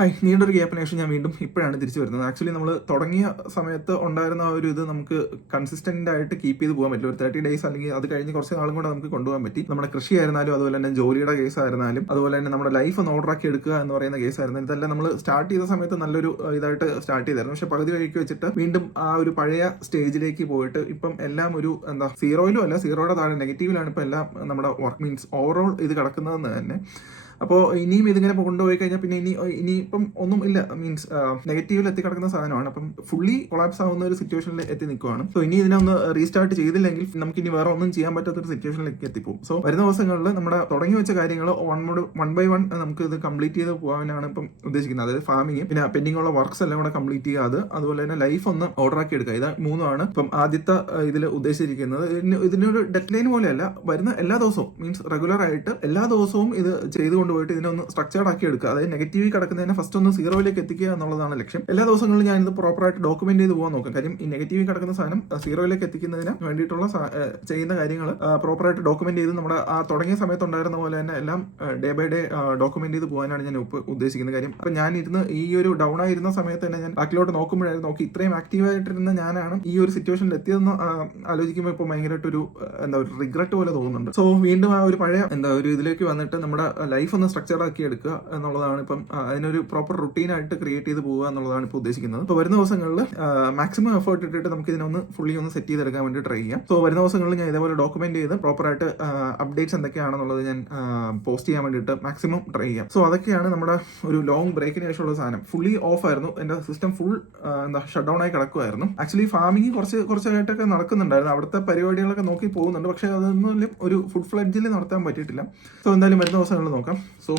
Hi, നീണ്ടൊരു ഗ്യാപ്പിന് ശേഷം ഞാൻ വീണ്ടും ഇപ്പോഴാണ് തിരിച്ചു വരുന്നത്. ആക്ച്വലി നമ്മൾ തുടങ്ങിയ സമയത്ത് ഉണ്ടായിരുന്ന ആ ഒരു ഇത് നമുക്ക് കൺസിസ്റ്റന്റ് ആയിട്ട് കീപ്പ് ചെയ്ത് പോകാൻ പറ്റില്ല. ഒരു 30 days അല്ലെങ്കിൽ അത് കഴിഞ്ഞ് കുറച്ച് നാളും കൂടെ നമുക്ക് കൊണ്ടുപോകാൻ പറ്റി. നമ്മുടെ കൃഷി ആയിരുന്നാലും അതുപോലെ തന്നെ ജോലിയുടെ കേസ് ആയിരുന്നാലും അതുപോലെ തന്നെ നമ്മുടെ ലൈഫ് ഒന്ന് ഓർഡറാക്കി എടുക്കുക എന്ന് പറയുന്ന കേസ് ആയിരുന്നു. ഇതെല്ലാം നമ്മൾ സ്റ്റാർട്ട് ചെയ്ത സമയത്ത് നല്ലൊരു ഇതായിട്ട് സ്റ്റാർട്ട് ചെയ്തായിരുന്നു. പക്ഷെ പകുതി വഴിക്ക് വെച്ചിട്ട് വീണ്ടും ആ ഒരു പഴയ സ്റ്റേജിലേക്ക് പോയിട്ട് ഇപ്പം എല്ലാം ഒരു സീറോയിലും അല്ല, സീറോയുടെ താഴെ നെഗറ്റീവിലാണ് ഇപ്പം എല്ലാം നമ്മുടെ വർക്ക് മീൻസ് ഓവറോൾ ഇത് കിടക്കുന്നതെന്ന് തന്നെ. അപ്പോൾ ഇനിയും ഇതിങ്ങനെ കൊണ്ടുപോയി കഴിഞ്ഞാൽ പിന്നെ ഇനിയിപ്പം ഒന്നും ഇല്ല, മീൻസ് നെഗറ്റീവിൽ എത്തിക്കിടക്കുന്ന സാധനമാണ്. അപ്പം ഫുള്ളി കൊളാപ്സ് ആവുന്ന ഒരു സിറ്റുവേഷനിൽ എത്തി നിൽക്കുകയാണ്. സോ ഇനി ഇതിനൊന്ന് റീസ്റ്റാർട്ട് ചെയ്തില്ലെങ്കിൽ നമുക്ക് ഇനി വേറെ ഒന്നും ചെയ്യാൻ പറ്റാത്ത ഒരു സിറ്റുവേഷനിലേക്ക് എത്തിപ്പോകും. സോ വരുന്ന ദിവസങ്ങളിൽ നമ്മുടെ തുടങ്ങി വെച്ച കാര്യങ്ങൾ വൺ ബൈ വൺ നമുക്ക് ഇത് കംപ്ലീറ്റ് ചെയ്ത് പോകാനാണ് ഇപ്പം ഉദ്ദേശിക്കുന്നത്. അതായത് ഫാമിങ്, പിന്നെ പെൻഡിങ് ഉള്ള വർക്ക്സ് എല്ലാം കൂടെ കംപ്ലീറ്റ് ചെയ്യുക, അതുപോലെ തന്നെ ലൈഫ് ഒന്ന് ഓർഡറാക്കി എടുക്കുക. ഇത് മൂന്നുമാണ് ഇപ്പം ആദ്യത്തെ ഇതിൽ ഉദ്ദേശിച്ചിരിക്കുന്നത്. ഇതിനൊരു ഡെഡ് ലൈൻ പോലെയല്ല, വരുന്ന എല്ലാ ദിവസവും മീൻസ് റെഗുലർ ആയിട്ട് എല്ലാ ദിവസവും ഇത് ചെയ്തുകൊണ്ട് പോയിട്ട് ഇതിനൊന്ന് സ്ട്രക്ചർഡ് ആക്കി എടുക്കുക. അതായത് നെഗറ്റീവ് കിടക്കുന്നതിനെ ഫസ്റ്റ് ഒന്ന് സീറോയിലേക്ക് എത്തിക്കുക എന്നുള്ളതാണ് ലക്ഷ്യം. എല്ലാ ദിവസങ്ങളിലും ഞാൻ ഇത് പ്രോപ്പറായിട്ട് ഡോക്യുമെന്റ് ചെയ്ത് പോകാൻ നോക്കാം. കാര്യം ഈ നെഗറ്റീവ് കിടക്കുന്ന സാധനം സീറോയിലേക്ക് എത്തിക്കുന്നതിന് വേണ്ടിയിട്ടുള്ള ചെയ്യുന്ന കാര്യങ്ങൾ പ്രോപ്പറായിട്ട് ഡോക്യുമെന്റ് ചെയ്ത് നമ്മുടെ ആ തുടങ്ങിയ സമയത്ത് ഉണ്ടായിരുന്ന പോലെ തന്നെ എല്ലാം ഡേ ബൈ ഡേ ഡോക്യുമെന്റ് ചെയ്ത് പോകാനാണ് ഞാൻ ഉദ്ദേശിക്കുന്ന കാര്യം. അപ്പൊ ഞാൻ ഇരുന്ന് ഈ ഒരു ഡൗൺ ആയിരുന്ന സമയത്ത് തന്നെ ഞാൻ ബാക്കിലോട്ട് നോക്കുമ്പോഴായിരുന്നു ഇത്രയും ആക്റ്റീവ് ആയിട്ടിരുന്ന ഞാനാണ് ഈ ഒരു സിറ്റുവേഷനിൽ എത്തിയതെന്ന് ആലോചിക്കുമ്പോൾ ഇപ്പോൾ ഭയങ്കരമായിട്ടൊരു ഒരു റിഗ്രറ്റ് പോലെ തോന്നുന്നുണ്ട്. സോ വീണ്ടും ആ ഒരു പഴയ ഒരു ഇതിലേക്ക് വന്നിട്ട് നമ്മുടെ ലൈഫ് ഒന്ന് സ്ട്രക്ചർഡ് ആക്കി എടുക്കുക എന്നുള്ളതാണ് ഇപ്പം. അതിനൊരു പ്രോപ്പർ റുട്ടീനായിട്ട് ക്രിയേറ്റ് ചെയ്ത് പോവുക എന്നുള്ളതാണ് ഇപ്പോൾ ഉദ്ദേശിക്കുന്നത്. ഇപ്പോൾ വരുന്ന ദിവസങ്ങളിൽ മാക്സിമം എഫേർട്ട് ഇട്ടിട്ട് നമുക്ക് ഇതിനൊന്ന് ഫുള്ളി ഒന്ന് സെറ്റ് ചെയ്തെടുക്കാൻ വേണ്ടി ട്രൈ ചെയ്യാം. സോ വരുന്ന ദിവസങ്ങളിൽ ഞാൻ ഇതേപോലെ ഡോക്യുമെന്റ് ചെയ്ത് പ്രോപ്പറായിട്ട് അപ്ഡേറ്റ്സ് എന്തൊക്കെയാണെന്നുള്ളത് ഞാൻ പോസ്റ്റ് ചെയ്യാൻ വേണ്ടിയിട്ട് മാക്സിമം ട്രൈ ചെയ്യാം. സോ അതൊക്കെയാണ് നമ്മുടെ ഒരു ലോങ് ബ്രേക്കിന് ശേഷമുള്ള സാധനം. ഫുള്ളി ഓഫ് ആയിരുന്നു, എന്റെ സിസ്റ്റം ഫുൾ ഷട്ട് ഡൗൺ ആയി കിടക്കുമായിരുന്നു. ആക്ച്വലി ഫാമിംഗ് കുറച്ചായിട്ടൊക്കെ നടക്കുന്നുണ്ടായിരുന്നു, അവിടുത്തെ പരിപാടികളൊക്കെ നോക്കി പോകുന്നുണ്ട്. പക്ഷേ അതൊന്നും ഒരു ഫുൾ ഫ്ലെഡ്ജിൽ നടത്താൻ പറ്റിയിട്ടില്ല. സോ എന്തായാലും വരുന്ന ദിവസങ്ങളിൽ നോക്കാം. സോ